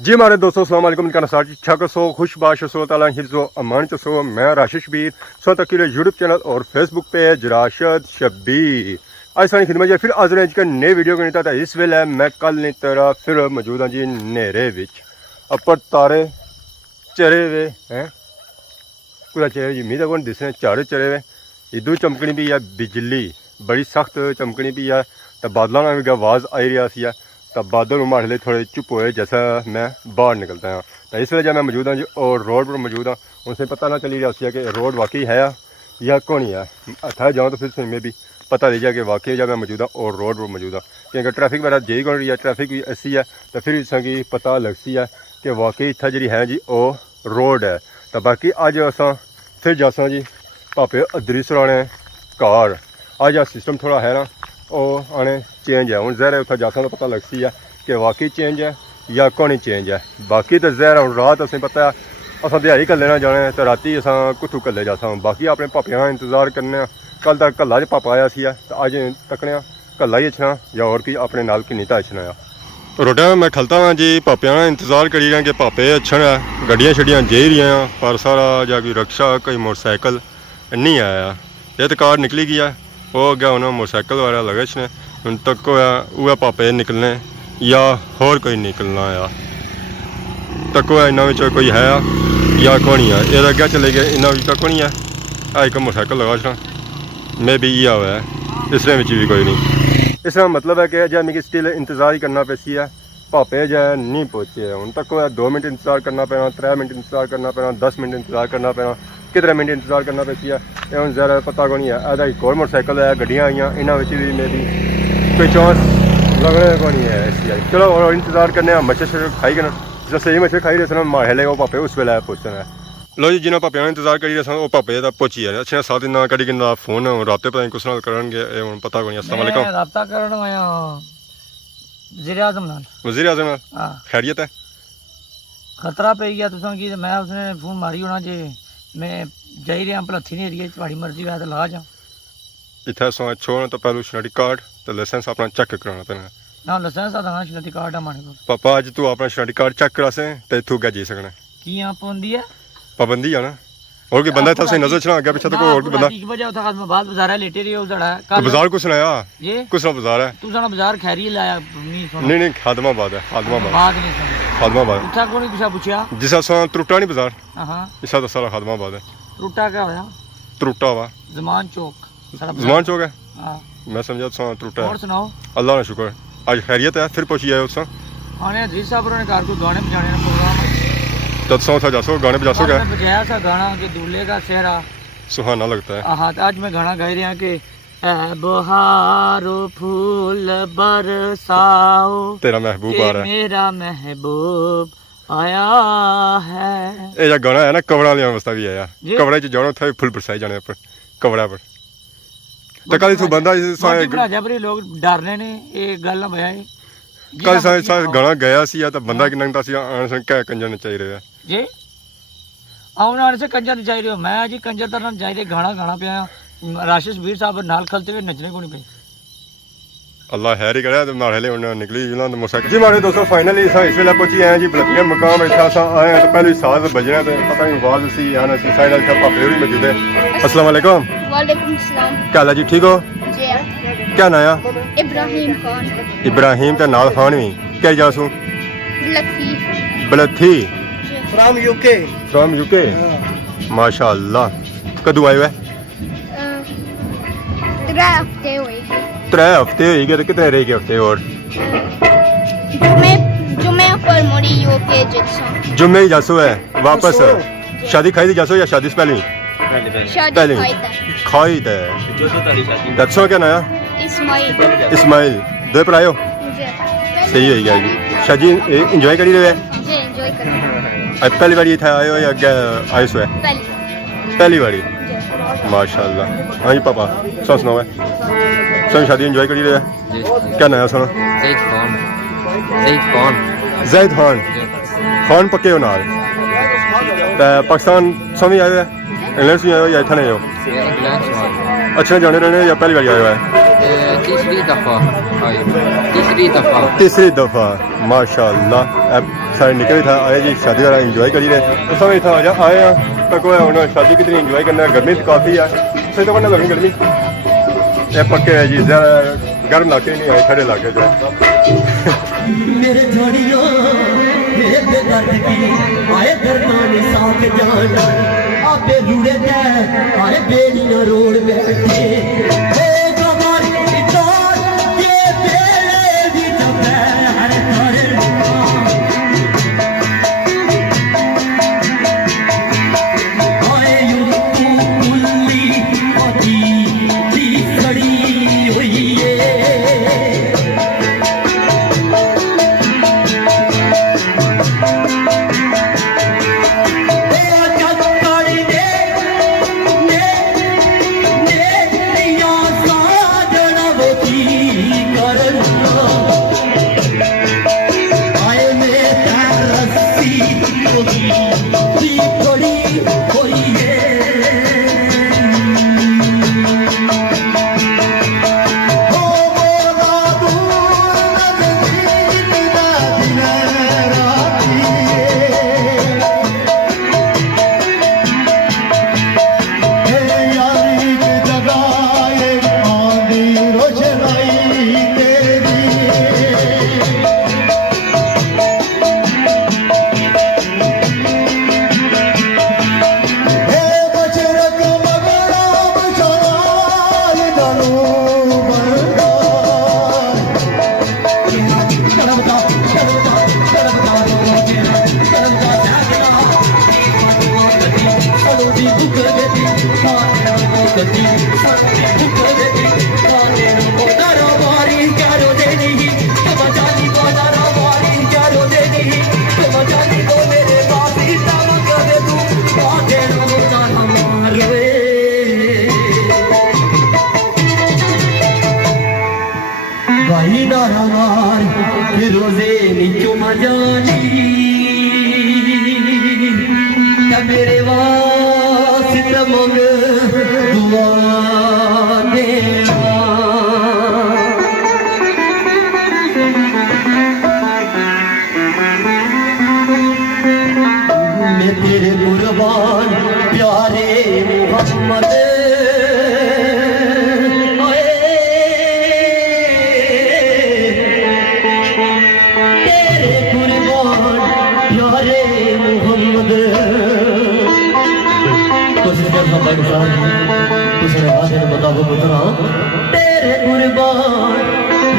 जी हमारे दोस्तों अस्सलाम वालेकुम इनका नसार अच्छा सो खुशबाश सो ताला हिफ्ज़ो अमान सो मैं राशिद शबीर सो तकीर यूट्यूब चैनल और फेसबुक पेज राशिद शबीर आज सारी खिदमत जी फिर हाजिर है जी नए वीडियो करनी था इस वेले मैं कल नहीं तरह फिर मौजूद हाँ जी नेरे विच अपर तारे चरे वे हैं कुछ चरे जी मीह को दिसने चारे चरे वे इधर चमकनी भी है बिजली बड़ी सख्त चमकनी भी है तो बादलों में भी आवाज़ आई रहा सी तब बादल हमारे लिए थोड़े चुप हुए जैसा मैं बाहर निकलता हूँ तो इस वजह मैं मौजूद हाँ जी और रोड पर मौजूद हाँ उनसे पता ना चली रहा कि रोड वाकई है या कौन ही है था जाऊँ तो फिर में भी पता लग जाए कि वाकई जब मैं मौजूद हाँ और रोड पर मौजूद हाँ क्योंकि ट्रैफिक वगैरह जी कौन रही है ट्रैफिक भी ऐसी है तो फिर इसकी पता लगती है कि वाकई इतना जी है जी वो रोड है तो बाकी अज असा फिर जासा जी भापे अदरी सराने कार अज सिस्टम थोड़ा है ना वो आने चेंज है हूँ जहर उत्थे जासा तो पता लगती है कि वाकई चेंज है या कौन चेंज है बाकी तो जहर हूँ रात असें पता है असा दिहाड़ी कल्ले ना जाने तो राती असा कुत्थू कल्ले जासा हूँ बाकी अपने भापिया का इंतजार करने कल तक कल्ला च पापा आया सी तो अज तकने कल्ला ही अच्छना या और की अपने नाल की नीता अच्छना रोटा मैं खलता हाँ जी पापिया का इंतजार करी रहा कि पापे अच्छन है गड्डियाँ शड्डियाँ जे रही पर सारा या कोई रक्शा कोई मोटरसाइकिल नहीं आया ये तो कार निकली गया वो अगर उन्होंने मोटरसाइकिल वगैरह लगे छने उन तक वह पापे निकलने या होर कोई निकलना आया तको इन्होंने कोई है या कौन है ये अगर चले गए इन्होंने तक नहीं है एक मोटरसाइकिल लगा छना मैं भी इया हुआ है इसलिए भी कोई नहीं इसका मतलब है कि जब मिगी स्टिल इंतजार ही करना पैसी है पापे जो नहीं पहुँचे हूँ तक 2 मिनट इंतजार करना पैना 3 मिनट इंतजार करना पैना 10 मिनट इंतजार करना पैना कितने मिनट इंतजार करना पैसी है हम ज़रा पता को नहीं है ऐसा एक और मोटरसाइकिल है गड्डियाँ आई इन्होंने भी मेरी कोई चांस लगने को नहीं है ऐसी आई चलो और इंतजार करने मच्छर शच्छर खाई करना जो सही मच्छर खाई रहे माहे ले वो पापे उस वेले पहुँचना है लो जी जिन्हें पापे इंतजार करी रहे वो पापे तक पहुँची है अच्छे साथ ना कड़ी कि फोन राबते पता नहीं कुछ ना करेंगे पता को नहीं अस्सलाम वालेकुम राबता करना वज़ीर आज़म खैरियत है खतरा पे गया तुसा की मैं उसने फोन मारी होना जे मैं जाई रहा भलथी नहीं एरिया थोड़ी मर्जी है तो ला जा इतना सो छोड़ना तो पहले शनाटी कार्ड तो लाइसेंस अपना चेक कराना पैना ना लाइसेंस आता ना शनाटी कार्ड है माने को पापा अज तू अपना शनाटी कार्ड चेक करा से तो इतू क्या जी सकना की यहाँ पाबंदी है पाबंदी है ना और कोई बंदा था सही नजर चला आगे पीछे तो कोई और कोई बंदा ठीक बजा था में बात बाजार है लेटे रही उधर है तो बाजार कुछ नया ये कुछ ना बाजार है तू जाना बाजार खैरी लाया नहीं खादमाबाद है खादमाबाद नहीं खादमाबाद उठा को नहीं कुछ पूछा जिस त्रुटा नहीं बाजार हां इस सारा खादमाबाद है त्रुटा क्या होया त्रुटा हुआ जमान चौक जमान चौक है हां मैं समझा त्रुटा और सुनाओ अल्लाह का शुक्र आज खैरियत है फिर पहुंची आए उससे आने हदीस साहब ने कार को गाने बजाने का प्रोग्राम तब सौ था जासो गाने बजा सो क्या बजाया सा गाना जो दूल्हे का सेहरा सुहाना लगता है हाँ आज मैं गाना गा रहा कि बहारो फूल बरसाओ तेरा महबूब आ रहा है मेरा महबूब आया है ये गाना है ना कवड़ा वाली अवस्था भी आया कवड़ा च जाना था फुल बरसाई जाने पर कवड़ा पर तो कल तू बंदा जबरी लोग डरने ने ये गल ना भया कल सा गाना गया सी या तो बंदा कि नंगता सी आने से क्या कंजर ने चाहिए रहा जी आउन आने से कंजर नहीं चाहिए मैं जी कंजर तरह चाहिए गाना गाना पे राशिद शबीर साहब नाल खलते हुए नचने को नहीं पे अल्लाह हैरी करे तो मारे ले उन्होंने निकली जिला तो मोटरसाइकिल जी हमारे दोस्तों फाइनली इस वेले पहुंची आए जी बलतिया मकाम इतना सा आए तो पहले 7 बजे तो पता नहीं आवाज सी आना सी साइड का पापे भी मौजूद है अस्सलाम वालेकुम वालेकुम सलाम क्या हाल है जी ठीक हो जी क्या नाम है इब्राहिम खान इब्राहिम का नाल खान भी क्या जासू बलथी बलथी फ्रॉम यूके माशाअल्लाह कदू आए हुए 3 हफ्ते हुए 3 हफ्ते हो गए तो कितने रह गए हफ्ते और जुमे पर मुड़ी यूके जिसो जुम्मे ही जासो है वापस शादी खाई थी जासो या शादी से पहले शादी पहले फायदा खाई थे दसो क्या नया इस्माइल इस्माइल दो भरा हो मुझे सही हो गया जी शादी इंजॉय करी रहे मुझे एंजॉय करना अब पहली बार इतना आए हो या अगे आए सो है पहली बारी माशाल्लाह हाँ जी पापा सो सुनाओ है सो शादी इंजॉय करी रहे हैं क्या नया सुनो जैद खान खान पक्के हो नाल पाकिस्तान सभी आए हो इंग्लैंड से आए हो या इतना नहीं हो अच्छा जाने रहने या पहली बार आए हो है तीसरी दफ़ा माशाल्लाह अब सारे निकले था आए जी शादी का इंजॉय करी रहे तो समझ था आए हैं तो कोई उन्होंने शादी कितनी इंजॉय करना है गर्मी तो काफ़ी है सही तो करना लगी गर्मी ये पक्के है जी ज़्यादा गर्म इलाके नहीं आए ठंडे इलाके जो मेरे जोड़ियों मेरे दर्द की आए दरमाने साथ जाना आपे रुड़े दे आए बेड़ियां रोड बैठे हे कमर इतार ये बेड़े भी दोपहर करे आए यूं कुल्ली आती दी खड़ी हुई है रोजे नीचो मजानी मेरे वास्ते मंग दुआ देना मैं तेरे कुर्बान प्यारे मोहम्मद तेरे कुर्बान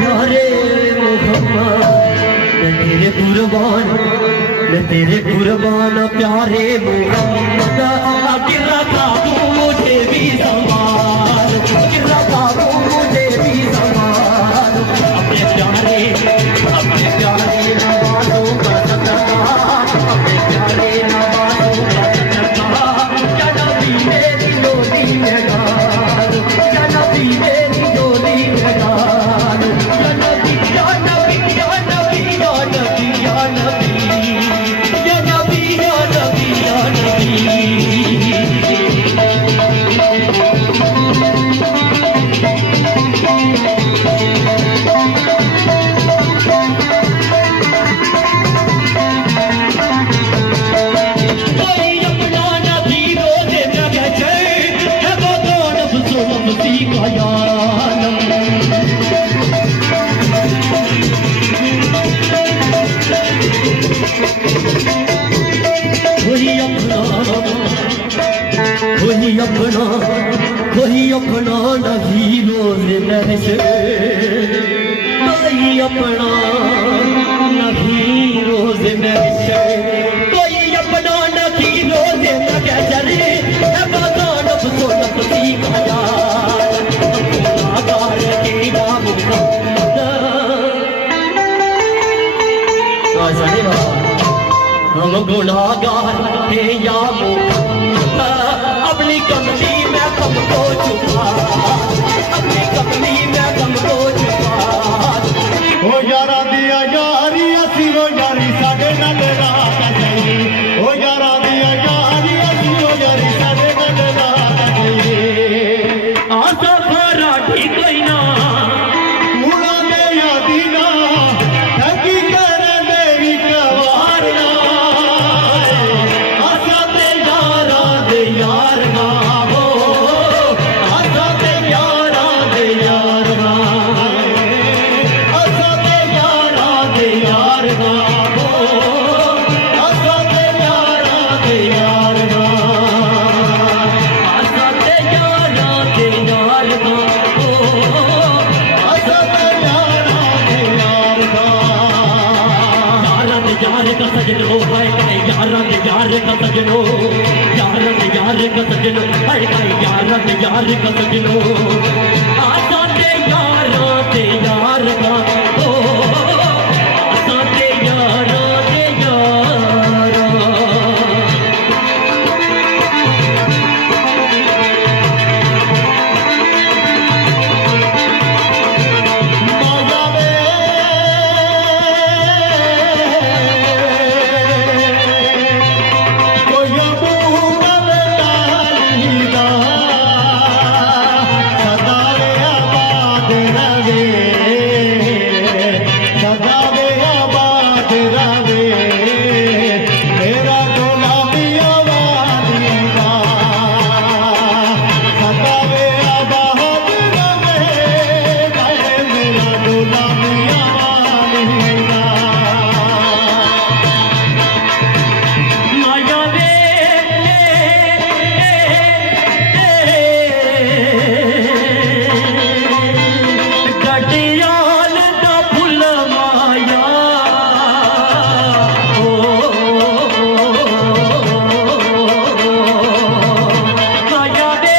यारे मोहम्मद मैं तेरे कुर्बान प्यारे मोहम्मद गिरा का मुझे भी संभाल गिरा का मुझे भी संभाल अपने प्यारे नवाजों का सदका अपने प्यारे नवाजों का सदका या नबी मेरी डोली में डाल या नबी मेरी डोली में डाल या नबी या नबी या नबी या नबी या नबी या नबी या नबी या नबी कोई अपना नहीं रोज़ महशर अपना नहीं रोज नशर कोई अपना नहीं रोज नशर है बागान अफसो नफसी का यार गुनाहगार के या मुहम्मद तो ऐसा नहीं बाबा हम गुनाहगार थे या मुहम्मद अपनी कमली में कम को छुपा अपनी कमली में कम को छुपा ओ यारा दिया यारी असी वो यारी साडे नाल रात जाई ओ यारा दिया यारी असी वो यारी साडे नाल रात जाई आसा फरा ठीक कोई ना मुड़ा दे यादी ना ठगी कर देवी कवार ना आसा ते यार ना हो आसा ते यार ना असा ते यार ना हो असा ते यार ना आसा ते यार ना हो असा ते यार ना यार का सजनो है यार का सजनो यार का सजनो है यार का सजनो आसा ते यार का ओ आसा ते यार माया वे कोई बूगल डालीदा सदा वे आबाद रवे सदा वे आबाद रवे मेरा गुलामी आवाज़ीदा सदा वे आबाद रवे मेरा गुलामी आवाज़ीदा माया वे गडियाल दा फुल माया ओ माया वे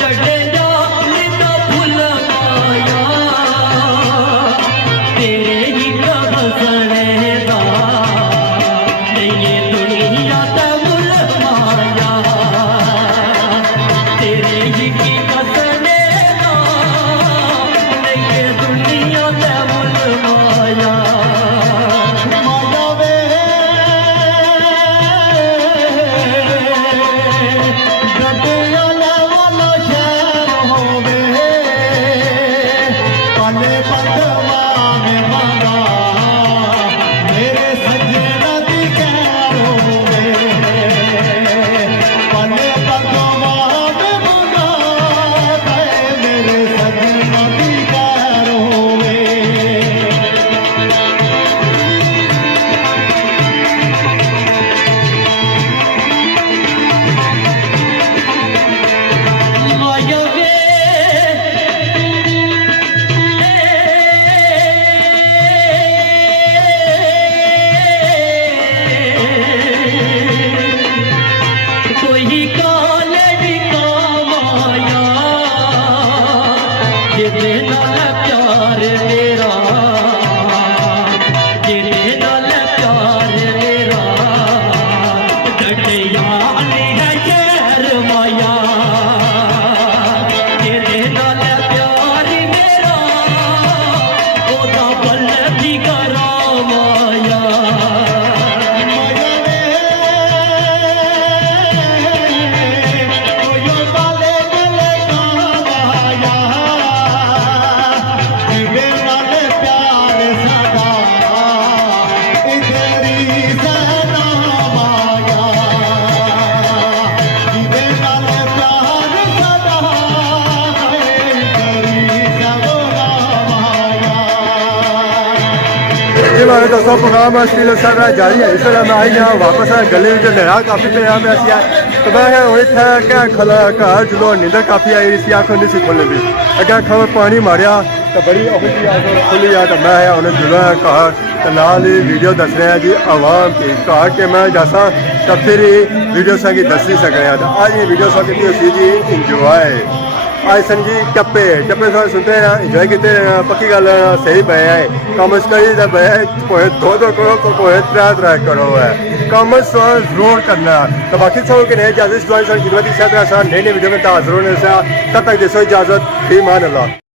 गडियाल दा फुल माया तेरे ही हसने दा नहीं दुनिया दा मुल माया तेरे ही हसने दा नहीं दुनिया दा मुल माया माया वे गड्डियाला वाला शहर होवे पले पदमा में मंगा मेरे सजना दी कैर होवे पले पदमा में मंगा मेरे सजना दी कैर होवे माया वे कोई काले का माया जिदे नाल प्यार मेरा जिदे नाल प्यार मेरा गड्डियाल है शहर माया जिदे नाल प्यार मेरा ओदा बल दी करा माया माया वे कोई काले गले का माया जिदे नाल प्यार सदा इधरी सहना माया जिदे नाल प्यार सदा इधरी सहना माया ये हमारे दोस्तों प्रोग्राम श्रीलंका का जारी है। इस तरह मैं आई यहाँ वापस आया गले में जो लहरा काफ़ी पे यहाँ पे ऐसी आए ਤੇ ਮੈਂ ਹੁਣ ਇੱਥੇ ਕਹਿ ਖਲਾ ਘਰ ਜਦੋਂ ਨੀਂਦਰ ਕਾਫੀ ਆਈ ਰਹੀ ਸੀ ਅੱਖ ਨਹੀਂ ਸੀ ਖੁੱਲ੍ਹਣ ਦੀ ਅੱਗੇ ਖਬਰ ਪਾਣੀ ਮਾਰਿਆ ਤਾਂ ਬੜੀ ਉਹ ਜੀ ਆ ਖੁੱਲੀ ਆ ਤਾਂ ਮੈਂ ਹੁਣ ਜਦੋਂ ਘਰ ਤੇ ਨਾਲ ਹੀ ਵੀਡੀਓ ਦੱਸ ਰਿਹਾ ਜੀ ਆਵਾਮ ਕੀ ਘਰ ਕੇ ਮੈਂ ਦੱਸਾਂ ਤਾਂ ਫਿਰ ਵੀਡੀਓ ਸੰਗੀ ਦੱਸ ਨਹੀਂ ਸਕ ਰਿਹਾ ਤਾਂ ਅੱਜ ਇਹ ਵੀਡੀਓ ਸੰਗੀ की सी जी इंजॉय आज सन जी टप्पे सारे सुनते हैं इंजॉय किते पक्की गल सही बया है कॉमर्स करी दा बया कोई 2 करो कोई 3 करो है कॉमर्स जरूर करना तो बाकी सब के नहीं इजाजत ज्वाइन सन खिदमत इसी तरह नई वीडियो में हाजिर होने से तब तक देसो इजाजत फी मान अल्लाह।